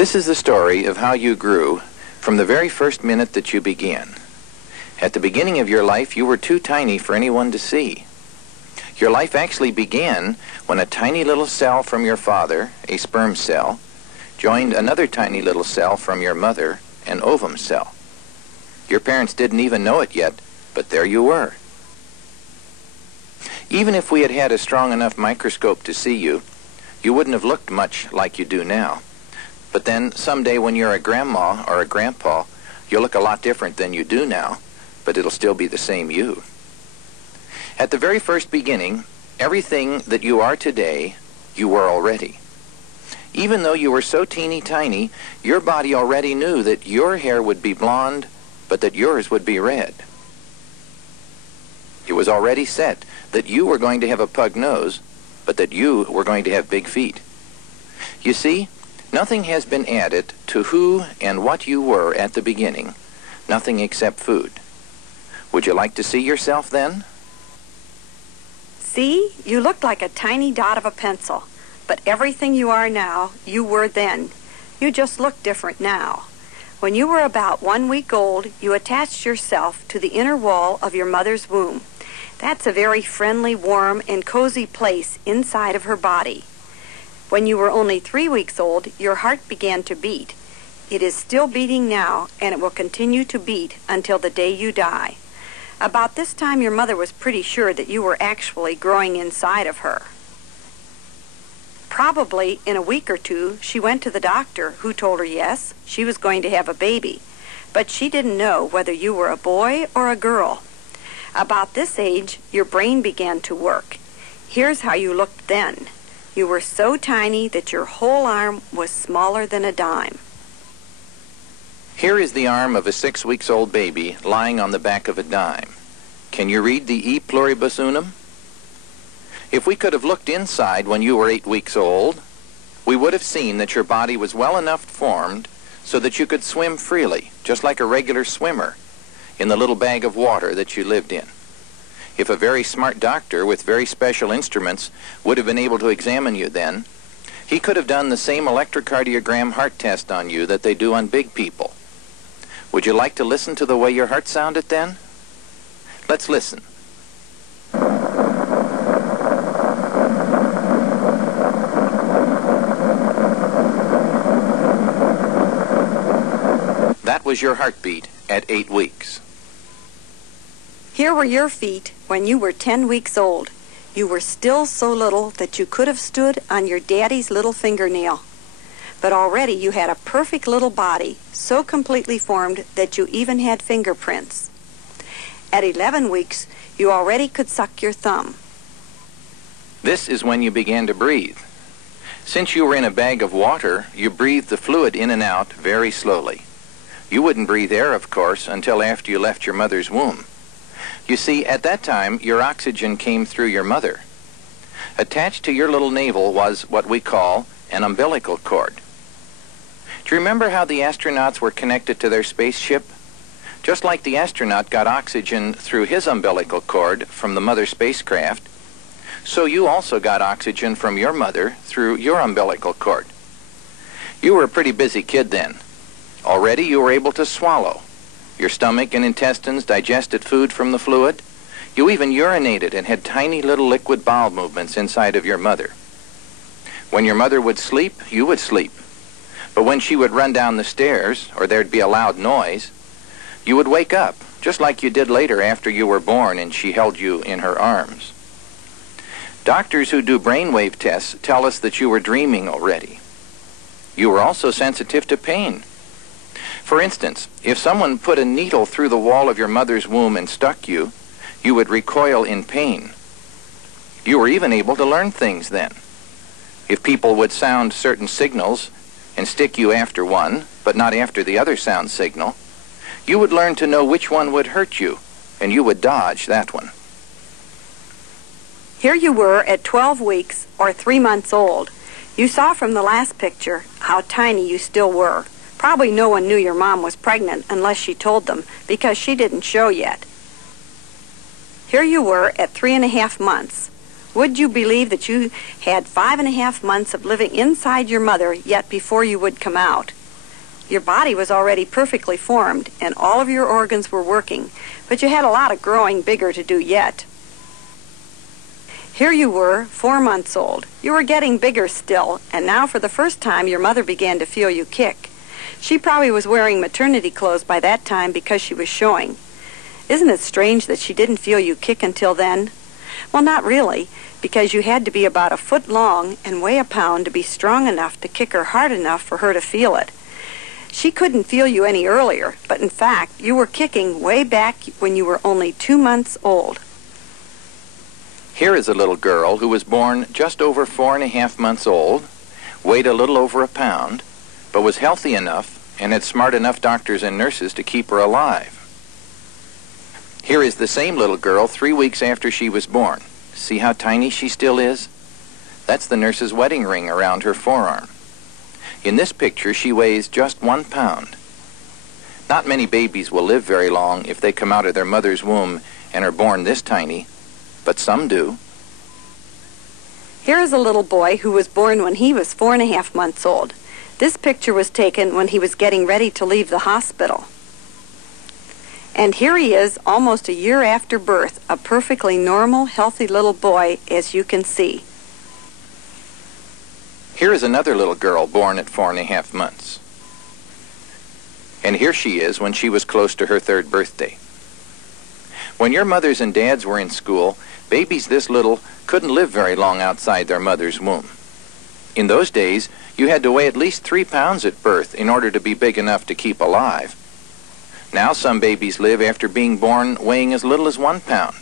This is the story of how you grew from the very first minute that you began. At the beginning of your life, you were too tiny for anyone to see. Your life actually began when a tiny little cell from your father, a sperm cell, joined another tiny little cell from your mother, an ovum cell. Your parents didn't even know it yet, but there you were. Even if we had had a strong enough microscope to see you, you wouldn't have looked much like you do now. But then someday when you're a grandma or a grandpa, you'll look a lot different than you do now, but it'll still be the same you. At the very first beginning, everything that you are today, you were already. Even though you were so teeny tiny, your body already knew that your hair would be blonde, but that yours would be red. It was already set that you were going to have a pug nose, but that you were going to have big feet. You see, nothing has been added to who and what you were at the beginning, nothing except food. Would you like to see yourself then? See, you look like a tiny dot of a pencil, but everything you are now, you were then. You just look different now. When you were about 1 week old, you attached yourself to the inner wall of your mother's womb. That's a very friendly, warm, and cozy place inside of her body. When you were only 3 weeks old, your heart began to beat. It is still beating now, and it will continue to beat until the day you die. About this time, your mother was pretty sure that you were actually growing inside of her. Probably in a week or two, she went to the doctor, who told her yes, she was going to have a baby. But she didn't know whether you were a boy or a girl. About this age, your brain began to work. Here's how you looked then. You were so tiny that your whole arm was smaller than a dime. Here is the arm of a 6 weeks old baby lying on the back of a dime. Can you read the E pluribus unum? If we could have looked inside when you were 8 weeks old, we would have seen that your body was well enough formed so that you could swim freely, just like a regular swimmer, in the little bag of water that you lived in. If a very smart doctor with very special instruments would have been able to examine you then, he could have done the same electrocardiogram heart test on you that they do on big people. Would you like to listen to the way your heart sounded then? Let's listen. That was your heartbeat at 8 weeks. Here were your feet when you were 10 weeks old. You were still so little that you could have stood on your daddy's little fingernail. But already you had a perfect little body, so completely formed that you even had fingerprints. At 11 weeks, you already could suck your thumb. This is when you began to breathe. Since you were in a bag of water, you breathed the fluid in and out very slowly. You wouldn't breathe air, of course, until after you left your mother's womb. You see, at that time, your oxygen came through your mother. Attached to your little navel was what we call an umbilical cord. Do you remember how the astronauts were connected to their spaceship? Just like the astronaut got oxygen through his umbilical cord from the mother spacecraft, so you also got oxygen from your mother through your umbilical cord. You were a pretty busy kid then. Already you were able to swallow. Your stomach and intestines digested food from the fluid. You even urinated and had tiny little liquid bowel movements inside of your mother. When your mother would sleep, you would sleep. But when she would run down the stairs, or there'd be a loud noise, you would wake up, just like you did later after you were born and she held you in her arms. Doctors who do brainwave tests tell us that you were dreaming already. You were also sensitive to pain. For instance, if someone put a needle through the wall of your mother's womb and stuck you, you would recoil in pain. You were even able to learn things then. If people would sound certain signals and stick you after one, but not after the other sound signal, you would learn to know which one would hurt you, and you would dodge that one. Here you were at 12 weeks or 3 months old. You saw from the last picture how tiny you still were. Probably no one knew your mom was pregnant unless she told them, because she didn't show yet. Here you were at 3.5 months. Would you believe that you had 5.5 months of living inside your mother yet before you would come out? Your body was already perfectly formed, and all of your organs were working, but you had a lot of growing bigger to do yet. Here you were, 4 months old. You were getting bigger still, and now for the first time your mother began to feel you kick. She probably was wearing maternity clothes by that time because she was showing. Isn't it strange that she didn't feel you kick until then? Well, not really, because you had to be about 1 foot long and weigh 1 pound to be strong enough to kick her hard enough for her to feel it. She couldn't feel you any earlier, but in fact, you were kicking way back when you were only 2 months old. Here is a little girl who was born just over 4.5 months old, weighed a little over 1 pound, but was healthy enough and had smart enough doctors and nurses to keep her alive. Here is the same little girl 3 weeks after she was born. See how tiny she still is? That's the nurse's wedding ring around her forearm. In this picture, she weighs just 1 pound. Not many babies will live very long if they come out of their mother's womb and are born this tiny, but some do. Here is a little boy who was born when he was 4.5 months old. This picture was taken when he was getting ready to leave the hospital. And here he is, almost a year after birth, a perfectly normal, healthy little boy, as you can see. Here is another little girl born at 4.5 months. And here she is when she was close to her 3rd birthday. When your mothers and dads were in school, babies this little couldn't live very long outside their mother's womb. In those days, you had to weigh at least 3 pounds at birth in order to be big enough to keep alive. Now some babies live after being born weighing as little as 1 pound.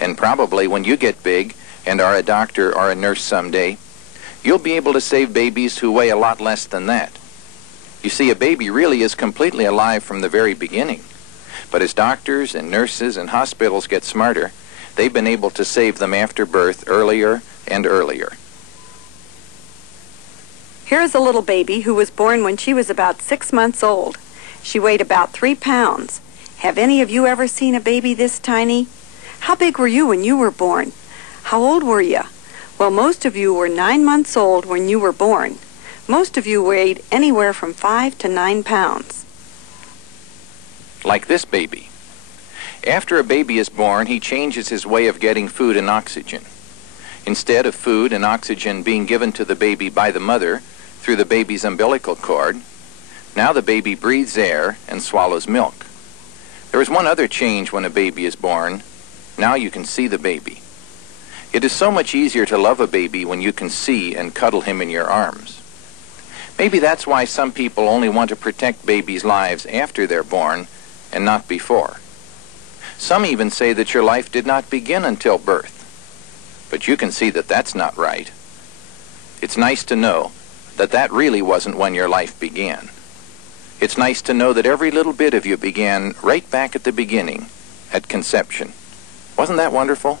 And probably when you get big and are a doctor or a nurse someday, you'll be able to save babies who weigh a lot less than that. You see, a baby really is completely alive from the very beginning. But as doctors and nurses and hospitals get smarter, they've been able to save them after birth earlier and earlier. Here is a little baby who was born when she was about 6 months old. She weighed about 3 pounds. Have any of you ever seen a baby this tiny? How big were you when you were born? How old were you? Well, most of you were 9 months old when you were born. Most of you weighed anywhere from 5 to 9 pounds. Like this baby. After a baby is born, he changes his way of getting food and oxygen. Instead of food and oxygen being given to the baby by the mother through the baby's umbilical cord, now the baby breathes air and swallows milk. There is one other change when a baby is born. Now you can see the baby. It is so much easier to love a baby when you can see and cuddle him in your arms. Maybe that's why some people only want to protect babies' lives after they're born and not before. Some even say that your life did not begin until birth. But you can see that that's not right. It's nice to know that that really wasn't when your life began. It's nice to know that every little bit of you began right back at the beginning, at conception. Wasn't that wonderful?